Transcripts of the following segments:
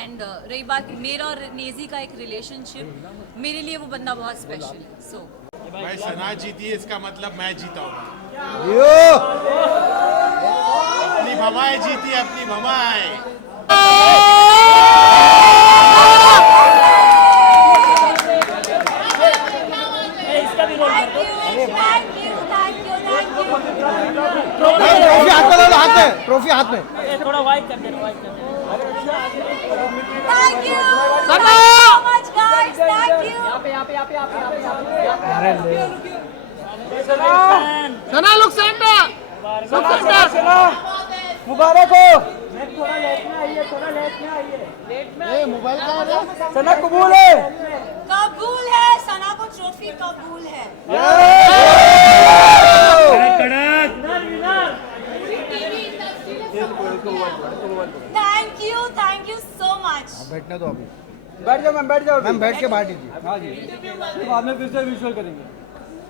And रही बात मेरा और नेजी का एक रिलेशनशिप, मेरे लिए वो बंदा बहुत स्पेशल है. सो भाई सना जीती है इसका मतलब मैं जीता हूँ. अपनी भमाए जीती है, अपनी भमाए. ट्रॉफी हाथ में लो, हाथ में ट्रॉफी हाथ में. थोड़ा वाइड कर दे, वाइड कर दे. Thank you so much guys, thank you. Sana look centre, look centre. मुबारक हो. थोड़ा लेट में आइए, थोड़ा लेट में आइए. ए मोबाइल कहाँ है? सना कबूल है. कबूल है, सना को ट्रॉफी कबूल है. Thank you so much. बैठने दो अभी. बैठ जाओ मैम, बैठ जाओ. मैम बैठ के बांट दीजिए. हाँ जी, बाद में फिर से विजुअल करेंगे.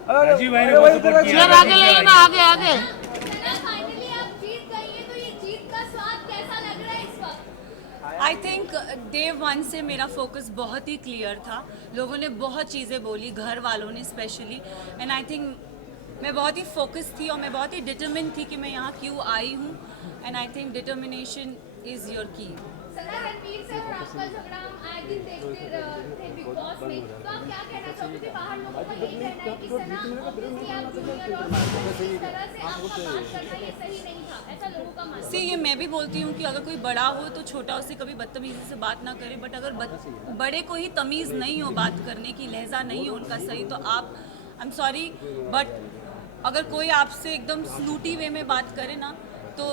राजीव भाई ने बहुत सपोर्ट किया. आगे ले ना, आगे आगे. फाइनली आप जीत गई है, तो ये जीत का स्वाद कैसा लग रहा है इस वक्त? आई थिंक डे वन से मेरा फोकस बहुत ही क्लियर था. लोगों ने बहुत चीज़ें बोली, घर वालों ने स्पेशली, एंड आई थिंक मैं बहुत ही फोकस थी और मैं बहुत ही डिटरमिन थी कि मैं यहाँ क्यों आई हूँ. And I think determination is your की. सना, रणवीर से और आपका झगड़ा हम आए दिन देखते थे बिग बॉस में, तो आप क्या कहना चाहोगे कि बाहर लोगों का यही कहना है कि सना ऑब्वियसली आप जूनियर और इस तरह से आपका बात करना ये सही नहीं था, ऐसा लोगों का मानना है. ये मैं भी बोलती हूँ कि अगर कोई बड़ा हो तो छोटा उससे कभी बदतमीजी से बात ना करे, बट अगर बड़े को ही तमीज़ नहीं हो बात करने की, लहजा नहीं हो उनका सही, तो आप आई एम सॉरी बट अगर कोई आपसे एकदम स्नूटी वे में बात करे ना तो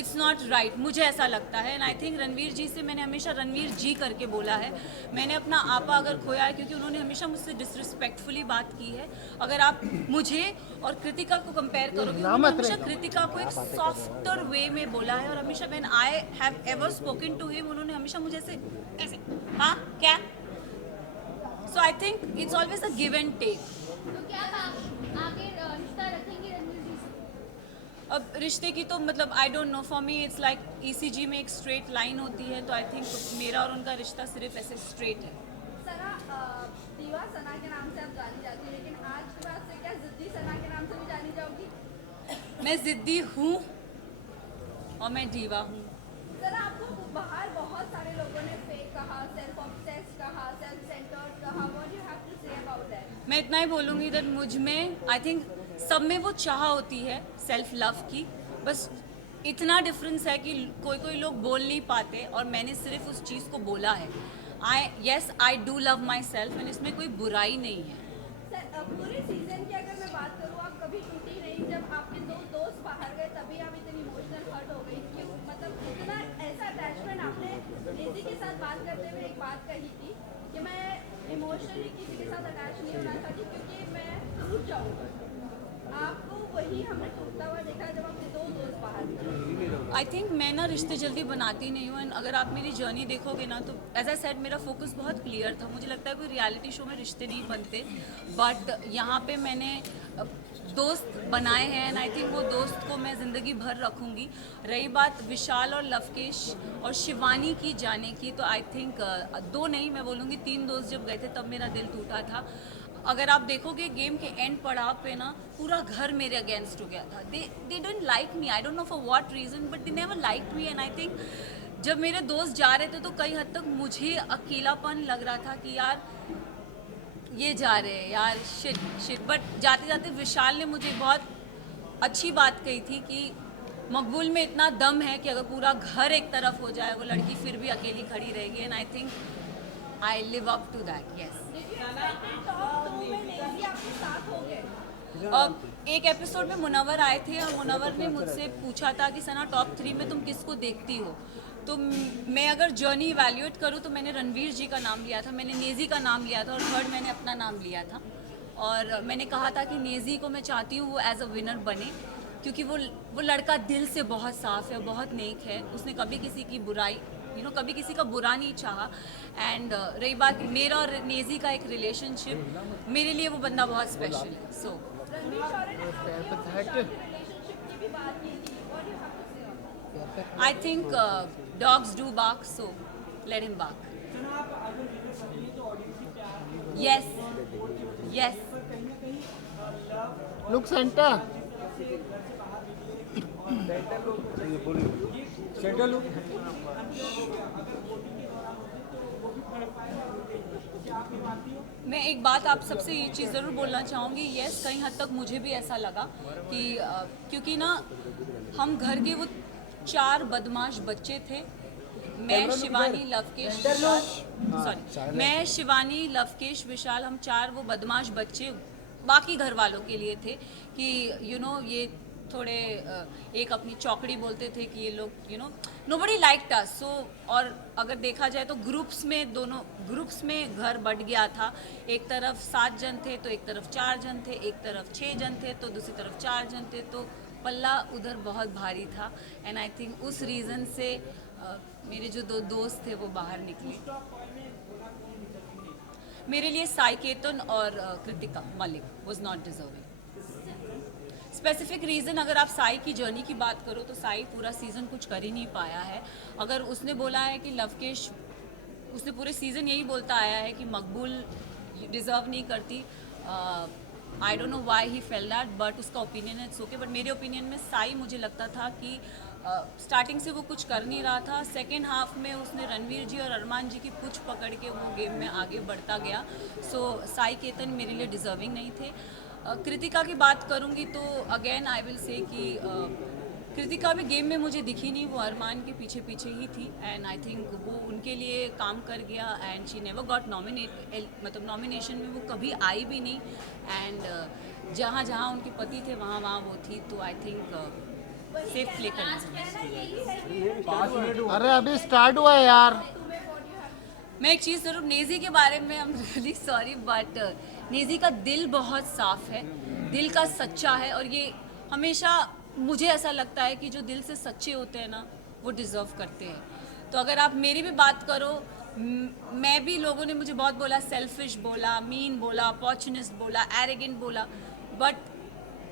इट्स नॉट राइट, मुझे ऐसा लगता है. एंड आई थिंक रणवीर जी से मैंने हमेशा रणवीर जी करके बोला है. मैंने अपना आपा अगर खोया है क्योंकि उन्होंने हमेशा मुझसे डिसरिस्पेक्टफुली बात की है. अगर आप मुझे और कृतिका को कंपेयर करोगे, उन्होंने हमेशा कृतिका को एक सॉफ्टर वे में बोला है और हमेशा when I have ever spoken to him उन्होंने हमेशा मुझे ऐसे हाँ क्या. So I think it's always a give and take. तो क्या आप आगे रिश्ता रखेंगे रणवीर जी से? अब रिश्ते की तो मतलब आई don't no, for me it's like ECG में एक स्ट्रेट लाइन होती है, तो आई थिंक मेरा और उनका रिश्ता सिर्फ ऐसे स्ट्रेट है. सना, दीवा सना के नाम से आप जानी जाती है, लेकिन आज के बाद से क्या जिद्दी सना के नाम से भी जानी जाओगी? मैं जिद्दी हूँ और मैं दीवा हूँ. सना, आपको बाहर बहुत सारे लोगों ने फेक कहा, सेल्फ ऑब्सेस्ड कहा, self centred what. You have have to से अबाउट दैट? मैं इतना ही बोलूँगी दैट मुझ में आई थिंक सब में वो चाह होती है सेल्फ लव की, बस इतना डिफरेंस है कि कोई कोई लोग बोल नहीं पाते और मैंने सिर्फ उस चीज़ को बोला है. I do love my self and इसमें कोई बुराई नहीं है. पूरे सीजन की अगर मैं बात करूँ, आप कभी टूटी नहीं. जब आपके दो दोस्त बाहर गए तभी आप इतनी इमोशनल हर्ट हो गई. क्यों, मतलब इतना ऐसा अटैचमेंट? आपने नेजी के साथ बात करते हुए एक बात कही थी कि मैं इमोशनली किसी के साथ अटैच नहीं होना चाहती क्योंकि मैं टूट जाऊँगा. आपको वही हमने टूटता हुआ देखा जब आपके दो दोस्त बाहर गए. आई थिंक मैं ना रिश्ते जल्दी बनाती नहीं हूँ. एंड अगर आप मेरी जर्नी देखोगे ना तो एज आई सेड मेरा फोकस बहुत क्लियर था. मुझे लगता है कोई रियलिटी शो में रिश्ते नहीं बनते, बट यहाँ पे मैंने दोस्त बनाए हैं एंड आई थिंक वो दोस्त को मैं ज़िंदगी भर रखूँगी. रही बात विशाल और लवकेश और शिवानी की जाने की, तो आई थिंक दो नहीं मैं बोलूँगी 3 दोस्त जब गए थे तब मेरा दिल टूटा था. अगर आप देखोगे गेम के एंड पड़ाव पे ना पूरा घर मेरे अगेंस्ट हो गया था. They don't like me, I don't know for what reason, but they never like me. And I think जब मेरे दोस्त जा रहे थे तो कई हद तक मुझे अकेलापन लग रहा था कि यार ये जा रहे हैं यार, शिट. बट जाते जाते विशाल ने मुझे बहुत अच्छी बात कही थी कि मकबूल में इतना दम है कि अगर पूरा घर एक तरफ हो जाए वो लड़की फिर भी अकेली खड़ी रहेगी. And I think I live up to that. Yes. Top 2 में नेजी आपके साथ हो गए. एक एपिसोड में मुनव्वर आए थे और मुनव्वर ने मुझसे पूछा था कि सना टॉप 3 में तुम किसको देखती हो. तो मैं अगर जर्नी इवैल्यूएट करूँ तो मैंने रणवीर जी का नाम लिया था, मैंने नेजी का नाम लिया था और थर्ड मैंने अपना नाम लिया था. और मैंने कहा था कि नेजी को मैं चाहती हूँ वो एज अ विनर बने क्योंकि वो लड़का दिल से बहुत साफ़ है, बहुत नेक है. उसने कभी किसी की बुराई कभी किसी का बुरा नहीं चाहा. एंड रही बात मेरा और नेजी का एक रिलेशनशिप, मेरे लिए वो बंदा बहुत स्पेशल है. सो रणवीर शौर्य ने आपकी रिलेशनशिप की भी बात की थी. What have have to say? I think dogs do bark, so let him bark. Yes, yes. Look centre centre look मैं एक बात आप सबसे ये चीज़ ज़रूर बोलना चाहूँगी, यस कहीं हद तक मुझे भी ऐसा लगा कि क्योंकि ना हम घर के वो 4 बदमाश बच्चे थे। मैं शिवानी लवकेश विशाल, सॉरी मैं शिवानी लवकेश विशाल, हम 4 वो बदमाश बच्चे बाकी घर वालों के लिए थे कि ये थोड़े एक अपनी चौकड़ी बोलते थे कि ये लोग नोबडी लाइक्ड अस। सो और अगर देखा जाए तो दोनों ग्रुप्स में घर बट गया था। एक तरफ 7 जन थे तो एक तरफ 4 जन थे, एक तरफ 6 जन थे तो दूसरी तरफ 4 जन थे, तो पल्ला उधर बहुत भारी था। एंड आई थिंक उस रीज़न से मेरे जो 2 दोस्त थे वो बाहर निकले। मेरे लिए साई केतन और Kritika Malik was not deserving. Specific reason अगर आप साई की जर्नी की बात करो तो साई पूरा सीज़न कुछ कर ही नहीं पाया है। अगर उसने बोला है कि लवकेश, उसने पूरे सीज़न यही बोलता आया है कि मकबूल डिज़र्व नहीं करती। आई don't know why he fail that, but उसका ओपिनियन है, इट्स ओके। बट मेरे ओपिनियन में साई, मुझे लगता था कि स्टार्टिंग से वो कुछ कर नहीं रहा था। सेकेंड हाफ में उसने रणवीर जी और अरमान जी की पूछ पकड़ के वो गेम में आगे बढ़ता गया। सो साई केतन मेरे लिए डिज़र्विंग नहीं थे। कृतिका की बात करूंगी तो अगेन आई विल से कि कृतिका भी गेम में मुझे दिखी नहीं, वो अरमान के पीछे पीछे ही थी। एंड आई थिंक वो उनके लिए काम कर गया एंड शी नेवर गॉट मतलब नॉमिनेशन में वो कभी आई भी नहीं। एंड जहाँ जहाँ उनके पति थे वहाँ वहाँ वो थी। तो आई थिंक सेफ प्ले करना चाहिए। अरे अभी स्टार्ट हुआ है यार। मैं एक चीज़ ज़रूर, नेजी के बारे में I am really sorry, but Naezy का दिल बहुत साफ है, दिल का सच्चा है। और ये हमेशा मुझे ऐसा लगता है कि जो दिल से सच्चे होते हैं ना वो डिज़र्व करते हैं। तो अगर आप मेरी भी बात करो, मैं भी, लोगों ने मुझे बहुत बोला, सेल्फिश बोला, मीन बोला, अपॉर्चुनिस्ट बोला, एरोगेंट बोला, बट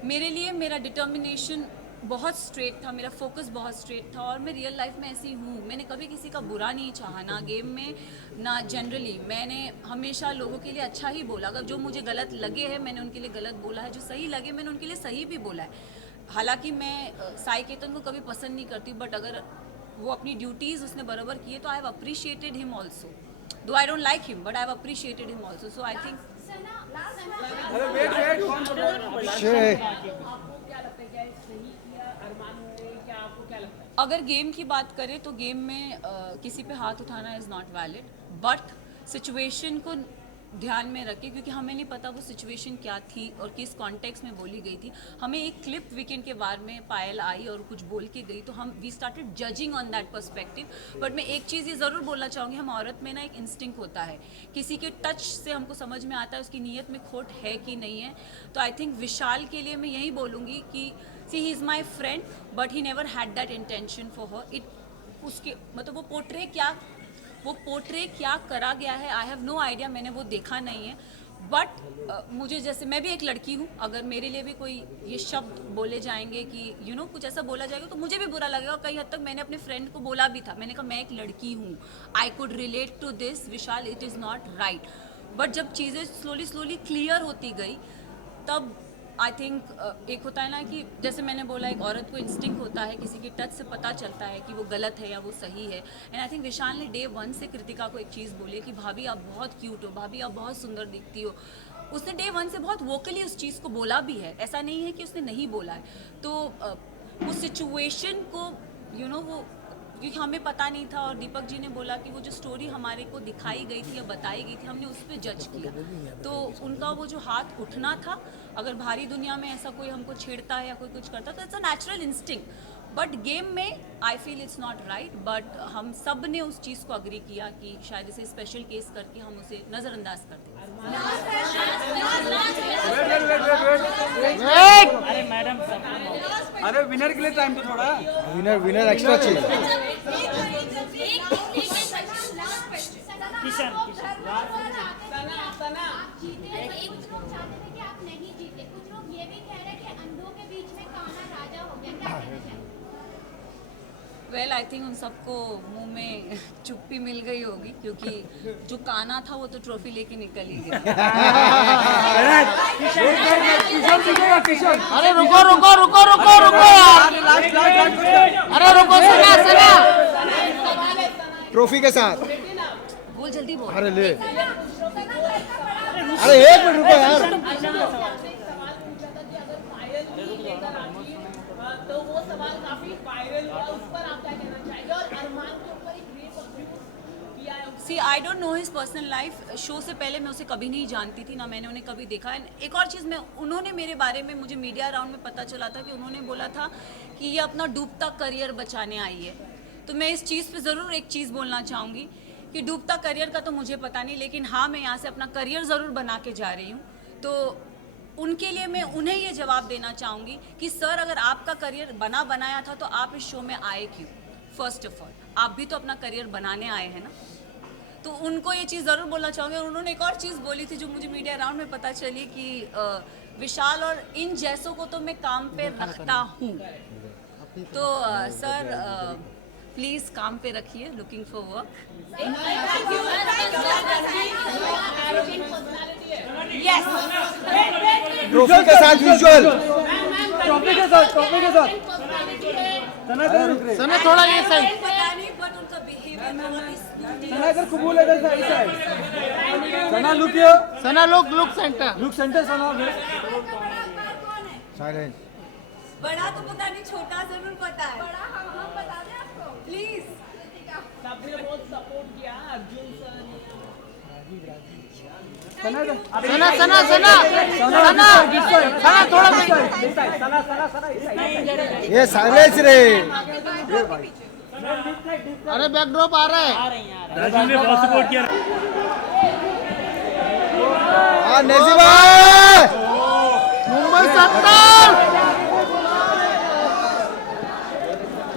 मेरे लिए मेरा डिटर्मिनेशन बहुत स्ट्रेट था, मेरा फोकस बहुत स्ट्रेट था। और मैं रियल लाइफ में ऐसी हूँ, मैंने कभी किसी का बुरा नहीं चाहा, ना गेम में ना जनरली। मैंने हमेशा लोगों के लिए अच्छा ही बोला। अगर जो मुझे गलत लगे हैं मैंने उनके लिए गलत बोला है, जो सही लगे मैंने उनके लिए सही भी बोला है। हालांकि मैं साई केतन को कभी पसंद नहीं करती, बट अगर वो अपनी ड्यूटीज़ उसने बराबर की है तो I have appreciated him also, though I don't like him but I have appreciated him also. So I think अरे वेट कौन अगर गेम की बात करें तो गेम में किसी पे हाथ उठाना is not valid, but situation को ध्यान में रखें, क्योंकि हमें नहीं पता वो सिचुएशन क्या थी और किस कॉन्टेक्स्ट में बोली गई थी। हमें एक क्लिप वीकेंड के बाद में पायल आई और कुछ बोल के गई तो हम we started judging on that perspective. But मैं एक चीज़ ये ज़रूर बोलना चाहूँगी, हम औरत में ना एक इंस्टिंक्ट होता है, किसी के टच से हमको समझ में आता है उसकी नीयत में खोट है कि नहीं है। तो आई थिंक विशाल के लिए मैं यही बोलूँगी कि see he is my friend but he never had that intention for her. उसके मतलब वो पोर्ट्रे क्या करा गया है, आई हैव नो आइडिया, मैंने वो देखा नहीं है। बट मुझे, जैसे मैं भी एक लड़की हूँ, अगर मेरे लिए भी कोई ये शब्द बोले जाएंगे कि कुछ ऐसा बोला जाएगा तो मुझे भी बुरा लगेगा। और कई हद तक मैंने अपने फ्रेंड को बोला भी था, मैंने कहा मैं एक लड़की हूँ, I could relate to this Vishal, it is not right. But जब चीज़ें स्लोली क्लियर होती गई तब आई थिंक एक होता है ना कि जैसे मैंने बोला, एक औरत को इंस्टिंक्ट होता है, किसी के टच से पता चलता है कि वो गलत है या वो सही है। एंड आई थिंक विशाल ने डे 1 से कृतिका को एक चीज़ बोली कि भाभी आप बहुत क्यूट हो, भाभी आप बहुत सुंदर दिखती हो। उसने डे 1 से बहुत वोकली उस चीज़ को बोला भी है, ऐसा नहीं है कि उसने नहीं बोला है। तो उस सिचुएशन को वो, क्योंकि हमें पता नहीं था, और दीपक जी ने बोला कि वो जो स्टोरी हमारे को दिखाई गई थी या बताई गई थी हमने उस पर जज किया। तो उनका वो जो हाथ उठना था, अगर भारी दुनिया में ऐसा कोई हमको छेड़ता है या कोई कुछ करता है तो it's a natural instinct, but game में I feel it's not right. But हम सब ने उस चीज़ को अग्री किया कि शायद इसे स्पेशल केस करके हम उसे नज़रअंदाज कर दें। अरे विनर के लिए टाइम तो थोड़ा, विनर एक्स्ट्रा चाहिए। कुछ लोग चाहते थे कि आप नहीं जीते, कुछ लोग ये भी कह रहे हैं कि अंधों के बीच में काना राजा हो गया, क्या कहना चाहिए? वेल आई थिंक उन सबको मुंह में चुप्पी मिल गई होगी, क्योंकि जो काना था वो तो ट्रॉफी लेके निकल ही गया। अरे रुको रुको रुको रुको रुको यार, अरे रुको, सुना सुना ट्रॉफी के साथ। बोल जल्दी बोल। अरे ले, अरे एक मिनट रुको यार। तो वो सवाल काफी वायरल हुआ, उस पर आप क्या कहना चाहेंगे? और अरमान के ऊपर एक रेप अब्यूज किया है। See I don't know his personal life. Show से पहले मैं उसे कभी नहीं जानती थी, ना मैंने उन्हें कभी देखा। एंड एक और चीज़, मैं उन्होंने मेरे बारे में, मुझे मीडिया राउंड में पता चला था कि उन्होंने बोला था कि ये अपना डूबता करियर बचाने आई है। तो मैं इस चीज़ पे ज़रूर एक चीज़ बोलना चाहूँगी कि डूबता करियर का तो मुझे पता नहीं, लेकिन हाँ मैं यहाँ से अपना करियर ज़रूर बना के जा रही हूँ। तो उनके लिए मैं उन्हें ये जवाब देना चाहूँगी कि सर, अगर आपका करियर बनाया था तो आप इस शो में आए क्यों? फर्स्ट ऑफ ऑल आप भी तो अपना करियर बनाने आए हैं ना। तो उनको ये चीज़ ज़रूर बोलना चाहूँगी। और उन्होंने एक और चीज़ बोली थी जो मुझे मीडिया राउंड में पता चली कि विशाल और इन जैसों को तो मैं काम पे रखता हूँ। तो सर प्लीज़ काम पे रखिए, looking for work. Yes, trophy के साथ विजुअल। ट्रॉफी के साथ सना थोड़ा ये साइड, पता नहीं, बट उनका बिहेवियर बहुत ही सना अगर कबूल है तो side side, Sana look here, Sana look centre, look centre Sana. Silence. बड़ा तो पता नहीं, छोटा जरूर पता है। बड़ा हम बता दें आपको प्लीज। सबने बहुत सपोर्ट किया, अर्जुन सर ने। सना सना सना सना सना सना थोड़ा ये साइलेंस रे। अरे बैकड्रॉप आ रहा है। राजू ने बहुत सपोर्ट किया। नेजी भाई, मुंबई 70,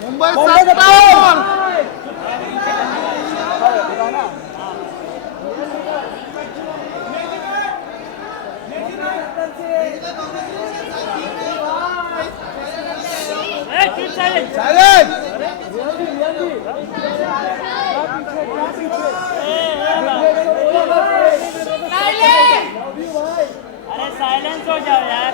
मुंबई 70। साइलेंस। अरे साइलेंस हो जाओ यार।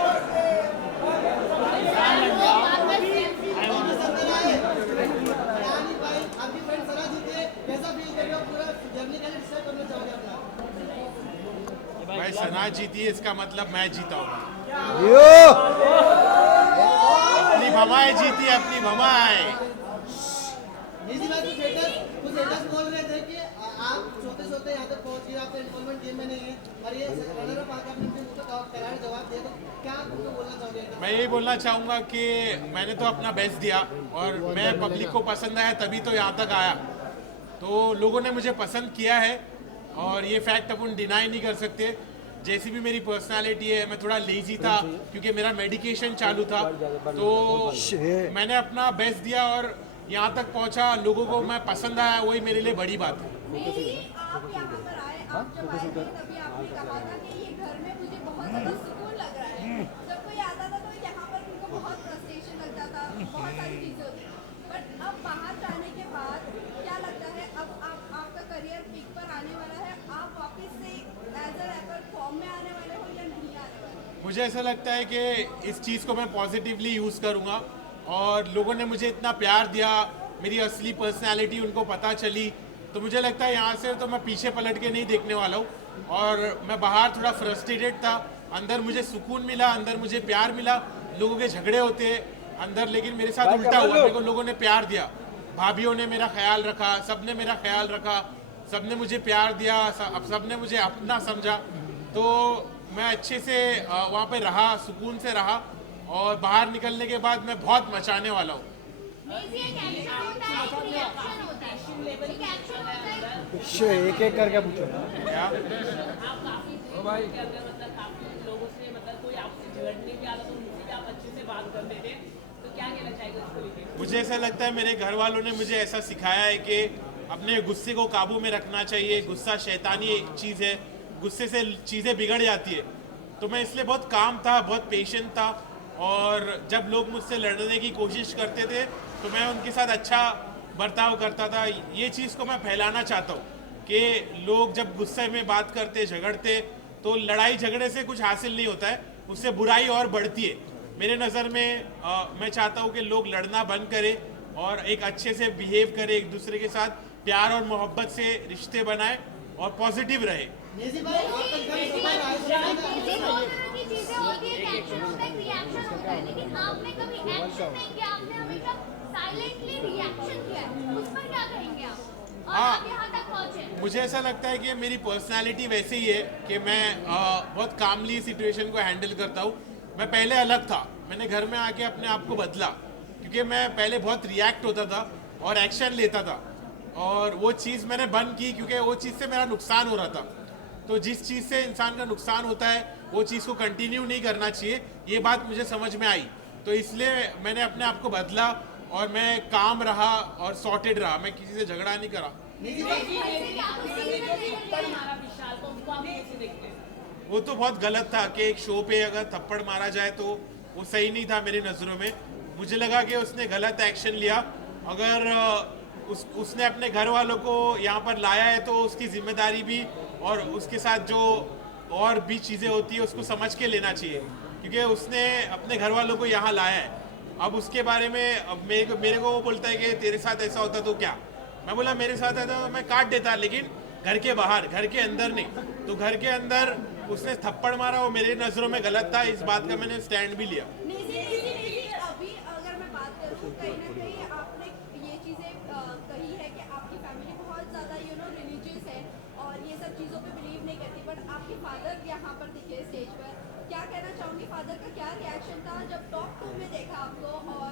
भाई सना जीती है, इसका मतलब मैं जीता हूँ। यो, अपनी भवाएं जीती, अपनी भवाएं। निजी भाई कुछ haters बोल रहे थे कि आप सोते यहाँ तक पहुँच गए, आपका इन्वॉल्वमेंट गेम में नहीं है, और ये रनर अप आकर आपने मुझे करार जवाब दिया, तो क्या आपको बोलना चाहोगे? मैं यही बोलना चाहूँगा कि मैंने तो अपना बेस्ट दिया और मैं पब्लिक को पसंद आया तभी तो यहाँ तक आया। तो लोगों ने मुझे पसंद किया है और ये फैक्ट अपन डिनाई नहीं कर सकते। जैसी भी मेरी पर्सनालिटी है, मैं थोड़ा लेजी था क्योंकि मेरा मेडिकेशन चालू था, तो मैंने अपना बेस्ट दिया और यहाँ तक पहुँचा। लोगों को मैं पसंद आया, वही मेरे लिए बड़ी बात है। नहीं, आप यहाँ पर आए, आप जब आए थे तभी आपने कहा था कि ये घर में मुझे बहुत ज़्यादा सुकून लग रहा है। जब कोई आता था तो यहाँ पर उनको बहुत फ्रस्ट्रेशन लगता था, बहुत सारी चीज़ें होती। बट अब बाहर जाने के बाद क्या लगता है, अब आपका करियर पीक पर आने वाला है, आप वापस से एज अ रैपर फॉर्म में आने वाले हो या नहीं आने वाले? मुझे ऐसा लगता है कि इस चीज़ को मैं पॉजिटिवली यूज़ करूँगा और लोगों ने मुझे इतना प्यार दिया, मेरी असली पर्सनालिटी उनको पता चली, तो मुझे लगता है यहाँ से तो मैं पीछे पलट के नहीं देखने वाला हूँ। और मैं बाहर थोड़ा फ्रस्ट्रेटेड था, अंदर मुझे सुकून मिला, अंदर मुझे प्यार मिला। लोगों के झगड़े होते हैं अंदर, लेकिन मेरे साथ उल्टा हुआ, मेरे को लोगों ने प्यार दिया। भाभीियों ने मेरा ख्याल रखा, सबने मेरा ख्याल रखा, सबने मुझे प्यार दिया, सबने मुझे अपना समझा। तो मैं अच्छे से वहाँ पे रहा, सुकून से रहा और बाहर निकलने के बाद मैं बहुत मचाने वाला हूँ। एक एक करके पूछो। क्या आप काफी के अंदर मतलब काफी लोगों से, मतलब कोई आपसे झगड़ने भी आता तो उनसे भी आप अच्छे से बात करते थे, तो क्या कहना चाहेंगे इसको लेकर? मुझे ऐसा लगता है मेरे घर वालों ने मुझे ऐसा सिखाया है कि अपने गुस्से को काबू में रखना चाहिए। गुस्सा शैतानी चीज़ है, गुस्से से चीज़ें बिगड़ जाती है। तो मैं इसलिए बहुत काम था, बहुत पेशेंट था, और जब लोग मुझसे लड़ने की कोशिश करते थे तो मैं उनके साथ अच्छा बर्ताव करता था, ये चीज़ को मैं फैलाना चाहता हूँ कि लोग जब गुस्से में बात करते झगड़ते तो लड़ाई झगड़े से कुछ हासिल नहीं होता है, उससे बुराई और बढ़ती है। मेरे नज़र में मैं चाहता हूँ कि लोग लड़ना बंद करें और एक अच्छे से बिहेव करें, एक दूसरे के साथ प्यार और मोहब्बत से रिश्ते बनाए और पॉजिटिव रहे। निजी भाई आप तक कभी सफर आए दो तरह की चीजें होती है, एक एक्शन होता है, एक रिएक्शन होता है, लेकिन आपने कभी एक्शन नहीं किया, आपने हमेशा साइलेंटली रिएक्शन किया है, उस पर क्या कहेंगे आप? और आप यहाँ तक पहुँचे। मुझे ऐसा लगता है कि मेरी पर्सनालिटी वैसे ही है कि मैं बहुत कामली सिचुएशन को हैंडल करता हूँ। मैं पहले अलग था, मैंने घर में आके अपने आप को बदला, क्योंकि मैं पहले बहुत रिएक्ट होता था और एक्शन लेता था, और वो चीज़ मैंने बंद की क्योंकि वो चीज़ से मेरा नुकसान हो रहा था। तो जिस चीज़ से इंसान का नुकसान होता है वो चीज़ को कंटिन्यू नहीं करना चाहिए, ये बात मुझे समझ में आई। तो इसलिए मैंने अपने आप को बदला और मैं काम रहा और सॉर्टेड रहा, मैं किसी से झगड़ा नहीं करा। हमारा विशाल को उसको आप कैसे देखते हैं? वो तो बहुत गलत था कि एक शो पे अगर थप्पड़ मारा जाए तो वो सही नहीं था मेरी नज़रों में। मुझे लगा कि उसने गलत एक्शन लिया। अगर उसने अपने घर वालों को यहाँ पर लाया है तो उसकी जिम्मेदारी भी और उसके साथ जो और भी चीज़ें होती है उसको समझ के लेना चाहिए, क्योंकि उसने अपने घर वालों को यहाँ लाया है। अब उसके बारे में अब मेरे को वो बोलता है कि तेरे साथ ऐसा होता तो क्या। मैं बोला मेरे साथ ऐसा तो मैं काट देता, लेकिन घर के बाहर, घर के अंदर नहीं। तो घर के अंदर उसने थप्पड़ मारा, वो मेरी नज़रों में गलत था, इस बात का मैंने स्टैंड भी लिया। अभी अगर मैं बात करूँ, कहीं ना कहीं आपने ये चीज़ें कही है कि आपकी फैमिली बहुत ज़्यादा रिलीजियस है और ये सब चीज़ों पे बिलीव नहीं करती, बट आपके फादर यहाँ पर दिखे स्टेज पर। क्या कहना चाहूँगी, फादर का क्या रिएक्शन था जब टॉप 2 में देखा आपको और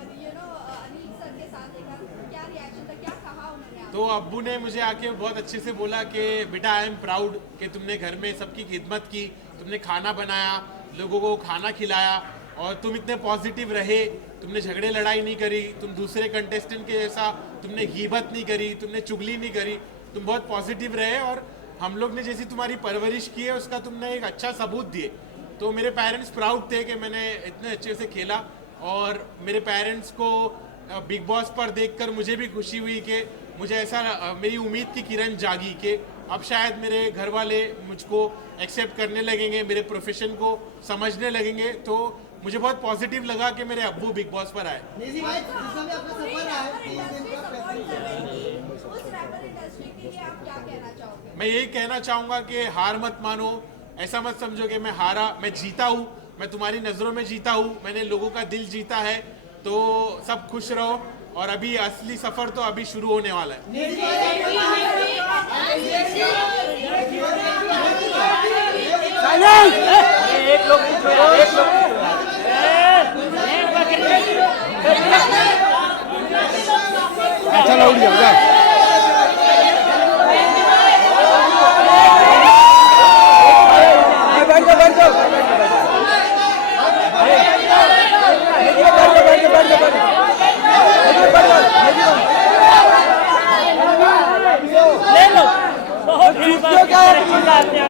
अनिल सर के साथ देखा, क्या रिएक्शन था, क्या कहा उन्होंने आपको? तो अब्बू ने मुझे आके बहुत अच्छे से बोला कि बेटा आई एम प्राउड कि तुमने घर में सबकी खिदमत की, तुमने खाना बनाया, लोगों को खाना खिलाया और तुम इतने पॉजिटिव रहे, तुमने झगड़े लड़ाई नहीं करी, तुम दूसरे कंटेस्टेंट के जैसा तुमने गीबत नहीं करी, तुमने चुगली नहीं करी, तुम बहुत पॉजिटिव रहे और हम लोग ने जैसी तुम्हारी परवरिश की है उसका तुमने एक अच्छा सबूत दिए। तो मेरे पेरेंट्स प्राउड थे कि मैंने इतने अच्छे से खेला, और मेरे पेरेंट्स को बिग बॉस पर देखकर मुझे भी खुशी हुई कि मुझे ऐसा मेरी उम्मीद की किरण जागी कि अब शायद मेरे घर वाले मुझको एक्सेप्ट करने लगेंगे, मेरे प्रोफेशन को समझने लगेंगे। तो मुझे बहुत पॉजिटिव लगा कि मेरे अब्बू बिग बॉस पर आए। निजी भाई जिसका भी आपका सफर रहा है 30 दिन का उस रैपर इंडस्ट्री के लिए आप क्या कहना चाहोगे? मैं यही कहना चाहूँगा कि हार मत मानो, ऐसा मत समझो कि मैं हारा, मैं जीता हूँ, मैं तुम्हारी नज़रों में जीता हूँ, मैंने लोगों का दिल जीता है। तो सब खुश रहो, और अभी असली सफ़र तो अभी शुरू होने वाला है। एक लोग चलो उठ जाओ।